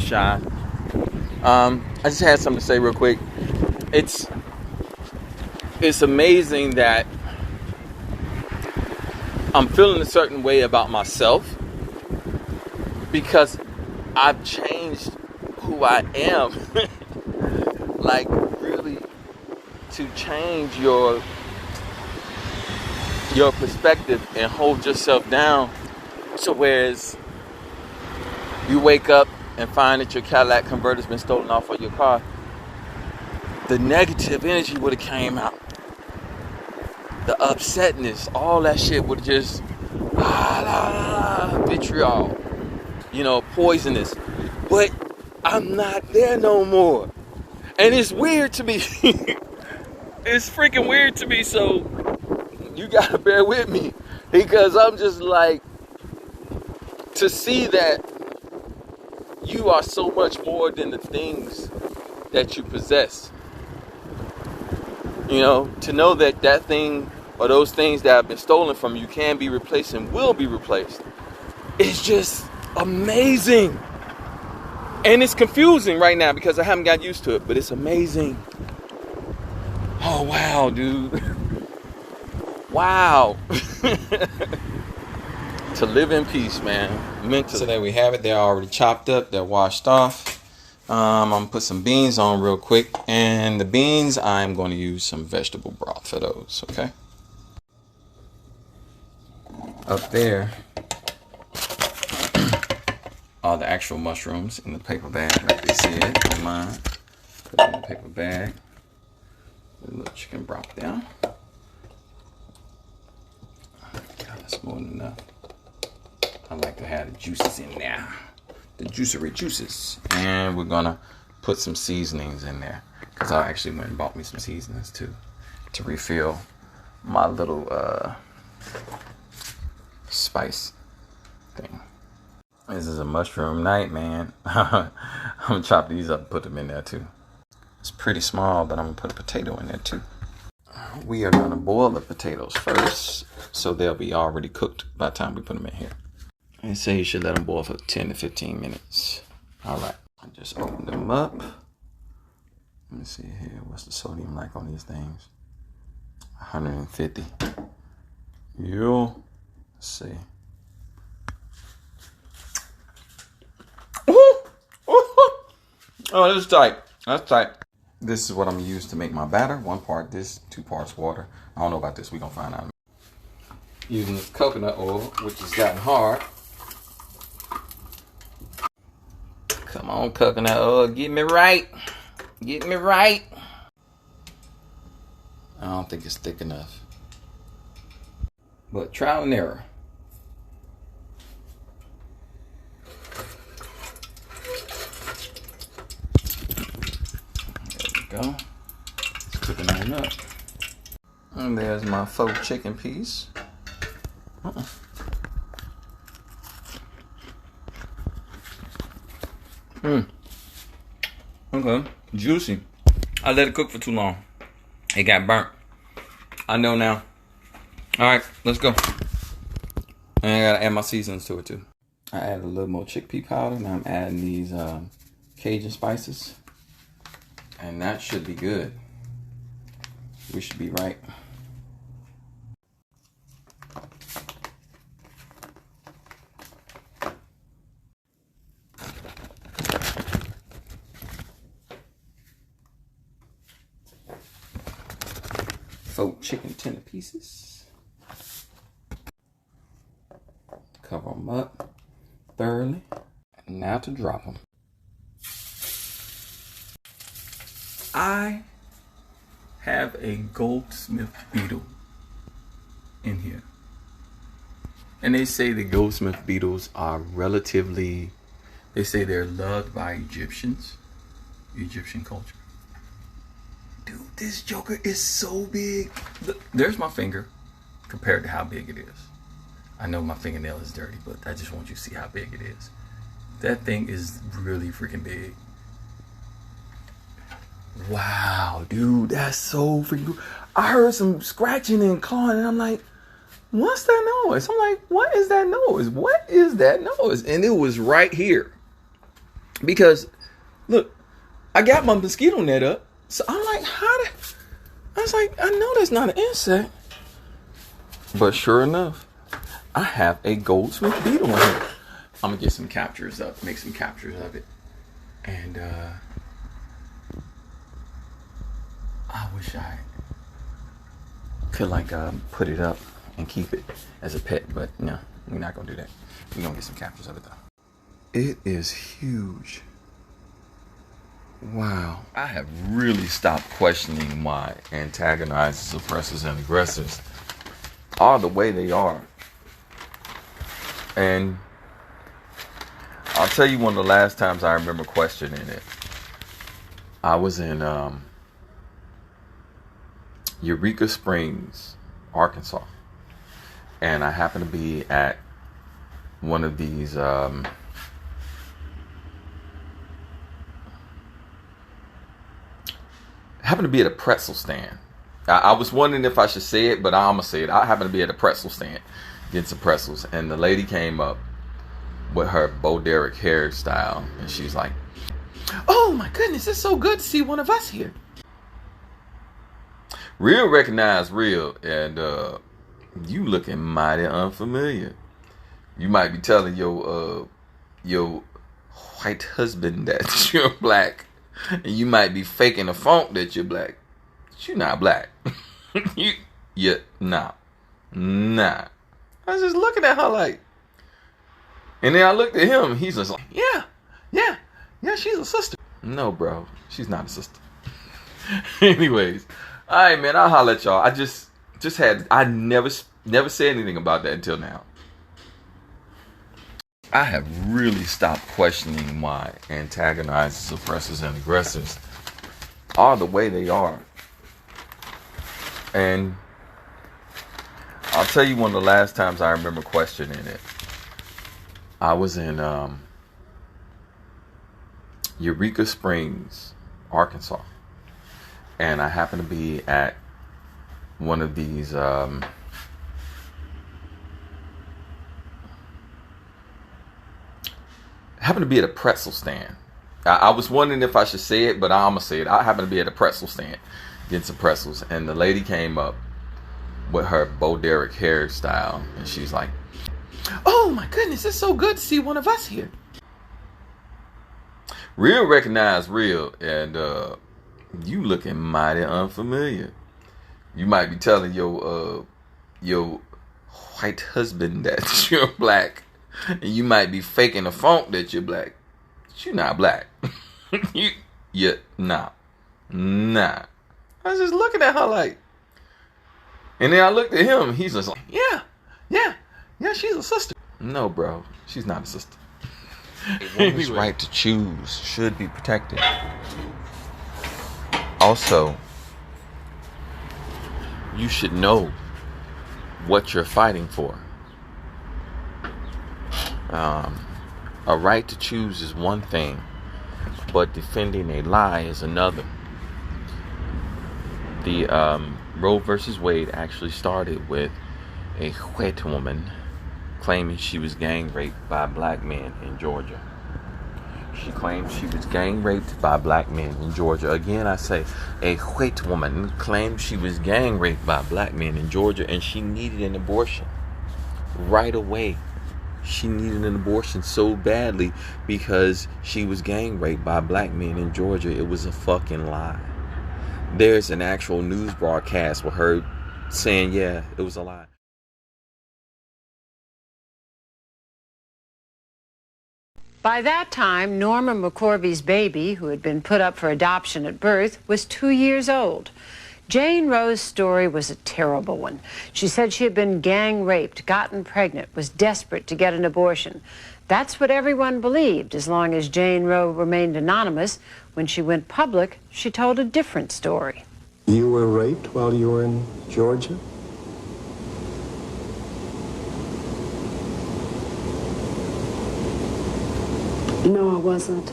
to shine. I just had something to say real quick. It's amazing that I'm feeling a certain way about myself because I've changed who I am. Like, really, to change your perspective and hold yourself down. So whereas you wake up and find that your Cadillac converter's been stolen off of your car, the negative energy would have came out. The upsetness, all that shit would have just vitriol, poisonous. But I'm not there no more. And it's weird to me. It's freaking weird to me, so you gotta bear with me. Because I'm just like, to see that you are so much more than the things that you possess. To know that that thing or those things that have been stolen from you can be replaced and will be replaced. It's just amazing. And it's confusing right now because I haven't got used to it, but it's amazing. Oh, wow, dude. Wow. To live in peace, man. Mentally. So there we have it. They're already chopped up. They're washed off. I'm going to put some beans on real quick. And the beans, I'm going to use some vegetable broth for those, okay? Up there are the actual mushrooms in the paper bag, like they said on mine. Put it in the paper bag. Put a little chicken broth down. That's more than enough. I like to have the juices in there. The juicery juices. And we're gonna put some seasonings in there. Because I actually went and bought me some seasonings too. To refill my little spice thing. This is a mushroom night, man. I'm gonna chop these up and put them in there too. It's pretty small, but I'm gonna put a potato in there too. We are gonna boil the potatoes first, so they'll be already cooked by the time we put them in here. And say you should let them boil for 10 to 15 minutes. All right, I just opened them up. Let me see here, what's the sodium like on these things? 150. Let's see. Oh, this is tight. That's tight. This is what I'm gonna use to make my batter. 1 part this, 2 parts water. I don't know about this. We're gonna find out. Using this coconut oil, which has gotten hard. Come on, coconut oil, get me right. Get me right. I don't think it's thick enough. But trial and error. Go. It's cooking on up. And there's my faux chicken piece. Okay. Juicy. I let it cook for too long. It got burnt. I know now. Alright, let's go. And I gotta add my seasonings to it too. I added a little more chickpea powder. Now I'm adding these Cajun spices. And that should be good. We should be right. Faux chicken tender pieces. Cover them up thoroughly. And now to drop them. I have a goldsmith beetle in here. And they say the goldsmith beetles are relatively, they say they're loved by Egyptians, Egyptian culture. Dude, this joker is so big. Look, there's my finger compared to how big it is. I know my fingernail is dirty, but I just want you to see how big it is. That thing is really freaking big. Wow, dude, that's so freaking cool. I heard some scratching and clawing, and I'm like, what's that noise? I'm like, what is that noise? What is that noise? And it was right here. Because, look, I got my mosquito net up. So I'm like, I was like, I know that's not an insect. But sure enough, I have a goldsmith beetle in here. I'm going to get some captures up, make some captures of it. And I wish I could like put it up and keep it as a pet. But no, we're not going to do that. We're going to get some captures of it though. It is huge. Wow. I have really stopped questioning why antagonizers, suppressors, and aggressors are the way they are. And I'll tell you one of the last times I remember questioning it. I was in Eureka Springs, Arkansas. And I happened to be at one of these happened to be at a pretzel stand. I was wondering if I should say it, but I'm gonna say it. I happened to be at a pretzel stand getting some pretzels, and the lady came up with her Bo Derek hairstyle, and she's like, "Oh my goodness, it's so good to see one of us here." Real recognize real, and you looking mighty unfamiliar. You might be telling your white husband that you're black. And you might be faking the funk that you're black. But you're not black. Nah. I was just looking at her like. And then I looked at him. He's just like, yeah, she's a sister. No, bro. She's not a sister. Anyways. All right, man. I'll holler at y'all. I never said anything about that until now. I have really stopped questioning why antagonizers, suppressors, and aggressors are the way they are. And I'll tell you one of the last times I remember questioning it. I was in Eureka Springs, Arkansas. And I happened to be at one of these happened to be at a pretzel stand. I was wondering if I should say it, but I'm gonna say it. I happened to be at a pretzel stand getting some pretzels, and the lady came up with her Bo Derek hairstyle, and she's like, "Oh my goodness, it's so good to see one of us here." Real recognize real, and you looking mighty unfamiliar. You might be telling your white husband that you're black. And you might be faking the funk that you're black. But you're not black. Nah. I was just looking at her like. And then I looked at him. He's just like, yeah, she's a sister. No, bro. She's not a sister. A woman's right to choose should be protected. Also, you should know what you're fighting for. A right to choose is one thing, but defending a lie is another. The Roe versus Wade actually started with a white woman claiming she was gang raped by black men in Georgia. She claimed she was gang raped by black men in Georgia. Again, I say a white woman claimed she was gang raped by black men in Georgia, and she needed an abortion right away. She needed an abortion so badly because she was gang raped by black men in Georgia. It was a fucking lie. There's an actual news broadcast with her saying, yeah, it was a lie. By that time, Norma McCorvey's baby, who had been put up for adoption at birth, was 2 years old. Jane Roe's story was a terrible one. She said she had been gang raped, gotten pregnant, was desperate to get an abortion. That's what everyone believed, as long as Jane Roe remained anonymous. When she went public, she told a different story. You were raped while you were in Georgia? No, I wasn't.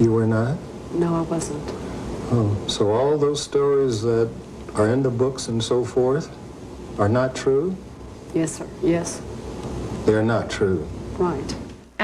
You were not? No, I wasn't. Oh, so all those stories that are in the books and so forth are not true? Yes, sir. Yes. They're not true. Right.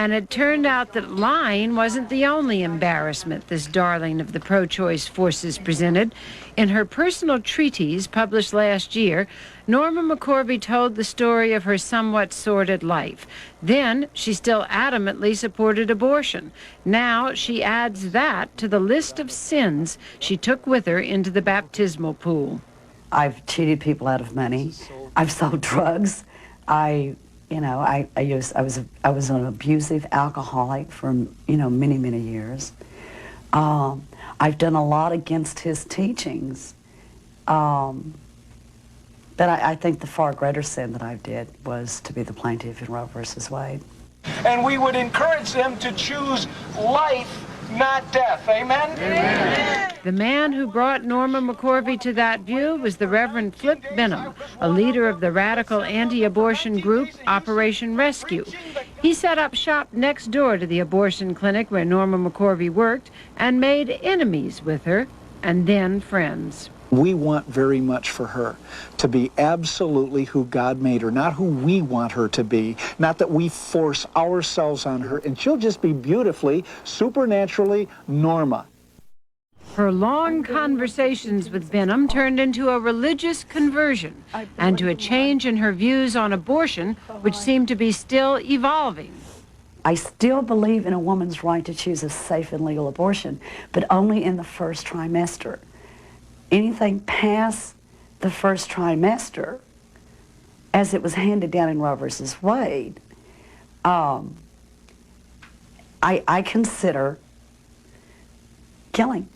And it turned out that lying wasn't the only embarrassment this darling of the pro-choice forces presented. In her personal treatise published last year, Norma McCorvey told the story of her somewhat sordid life. Then she still adamantly supported abortion. Now she adds that to the list of sins she took with her into the baptismal pool. I've cheated people out of money. I've sold drugs. I was an abusive alcoholic for many years. I've done a lot against his teachings. But I think the far greater sin that I did was to be the plaintiff in Roe versus Wade. And we would encourage them to choose life, not death. Amen? Amen. The man who brought Norma McCorvey to that view was the Reverend Flip Benham, a leader of the radical anti-abortion group Operation Rescue. He set up shop next door to the abortion clinic where Norma McCorvey worked and made enemies with her, and then friends. We want very much for her to be absolutely who God made her, not who we want her to be, not that we force ourselves on her, and she'll just be beautifully, supernaturally Norma. Her long conversations with Benham turned into a religious conversion and to a change in her views on abortion, which seemed to be still evolving. I still believe in a woman's right to choose a safe and legal abortion, but only in the first trimester. Anything past the first trimester, as it was handed down in Roe versus Wade, I consider killing.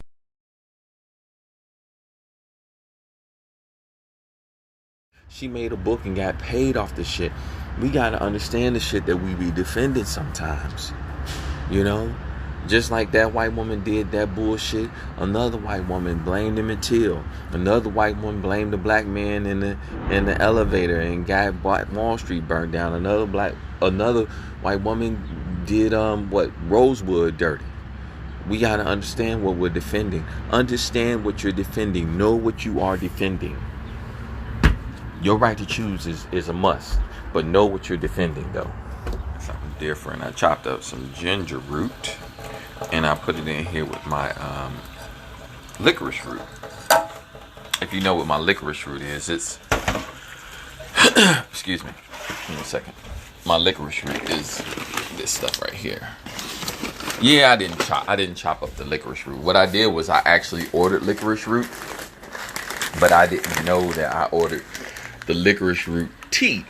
She made a book and got paid off the shit. We gotta understand the shit that we be defending sometimes. You know? Just like that white woman did that bullshit, another white woman blamed Emmett Till. Another white woman blamed the black man in the elevator and got Wall Street burned down. Another white woman did Rosewood dirty. We gotta understand what we're defending. Understand what you're defending. Know what you are defending. Your right to choose is a must, but know what you're defending though. Something different. I chopped up some ginger root. And I put it in here with my licorice root. If you know what my licorice root is, it's excuse me, give me a second. My licorice root is this stuff right here. Yeah, I didn't chop up the licorice root. What I did was I actually ordered licorice root, but I didn't know that I ordered the licorice root tea.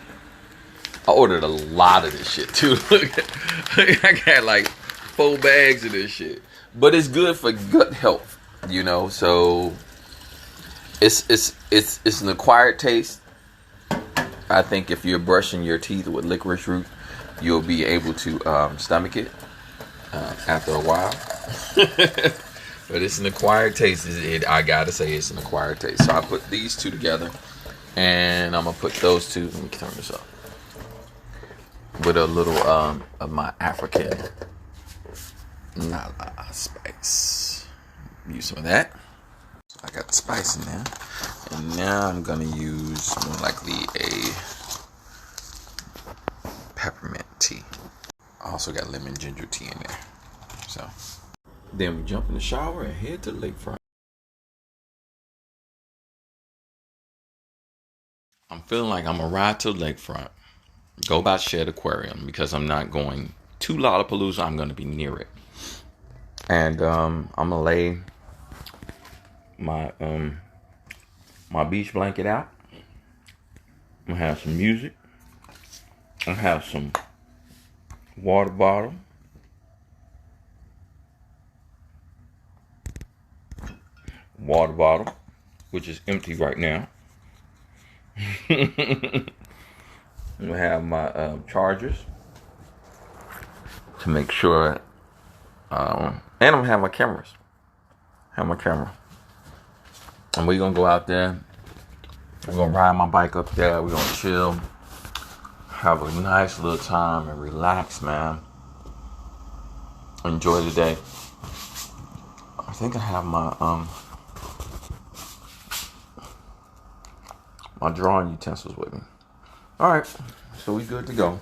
I ordered a lot of this shit too. I got like 4 bags of this shit, but it's good for gut health, you know. So it's an acquired taste. I think if you're brushing your teeth with licorice root, you'll be able to stomach it after a while. But it's an acquired taste. I gotta say, it's an acquired taste. So I put these two together, and I'm gonna put those two. Let me turn this up with a little of my African. Not a lot of spice. Use some of that. So I got the spice in there. And now I'm going to use more likely a peppermint tea. I also got lemon ginger tea in there. So then we jump in the shower and head to the lakefront. I'm feeling like I'm going to ride to the lakefront. Go by Shed Aquarium because I'm not going to Lollapalooza. I'm going to be near it. And I'm gonna lay my my beach blanket out. I'm gonna have some music. I have some water bottle. Which is empty right now. I'm gonna have my chargers to make sure. And I'm gonna have my cameras. And we're gonna go out there. We're gonna ride my bike up there. We're gonna chill. Have a nice little time and relax, man. Enjoy the day. I think I have my my drawing utensils with me. Alright, so we good to go.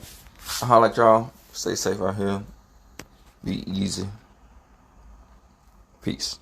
I'll holler at y'all Stay safe out here. Be easy. Peace.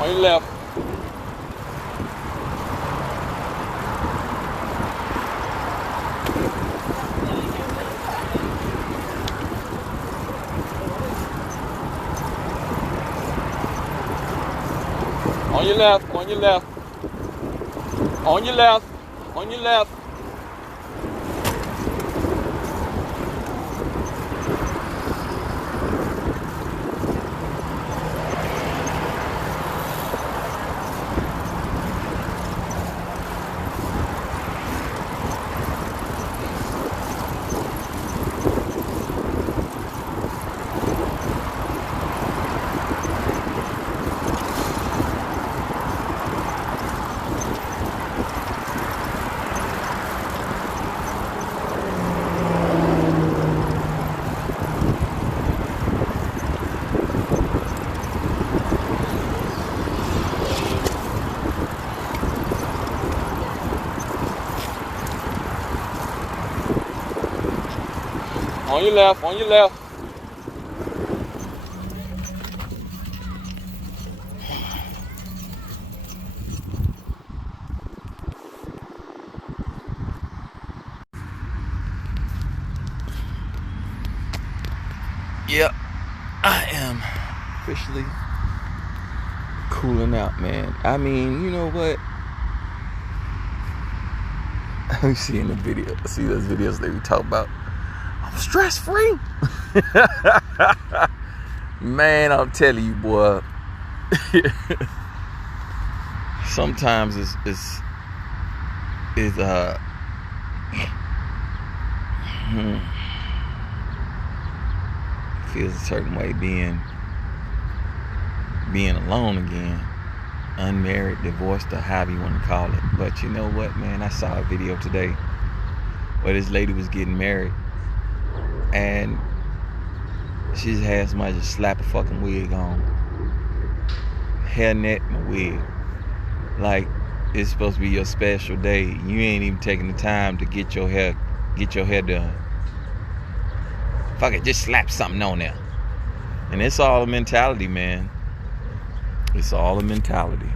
On your left. On your left, on your left. On your left, on your left. On your left, on your left. Yep, I am officially cooling out, man. I mean, you know what? We see in the video, see those videos they talk about. I'm stress free. Man, I'm telling you, boy. Sometimes it's feels a certain way being alone again, unmarried, divorced, or however you want to call it. But you know what, man? I saw a video today where this lady was getting married, and she just had somebody just slap a fucking wig on, hairnet and a wig, like it's supposed to be your special day. You ain't even taking the time to get your hair done. Fuck it, just slap something on there. And it's all a mentality, man. It's all a mentality.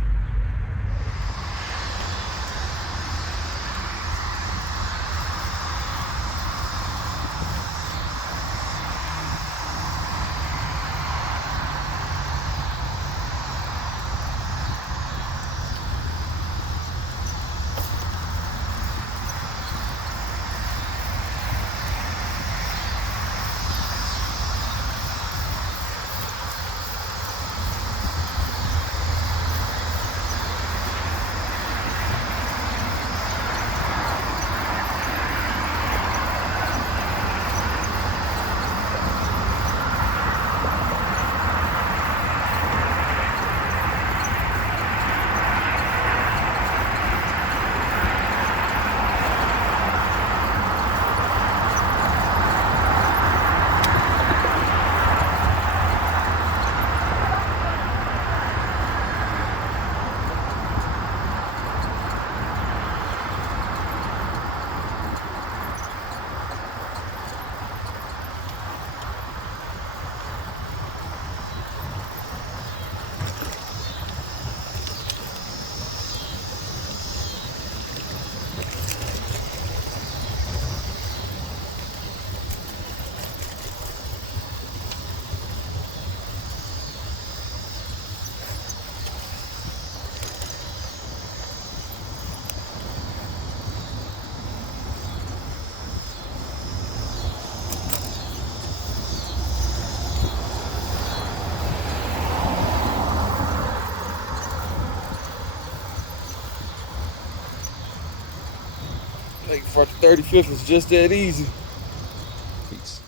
for the 35th is just that easy. Peace.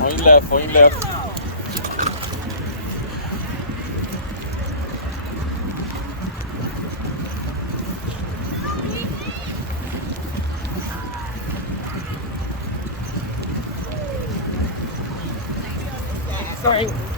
On your left, on your left. Sorry.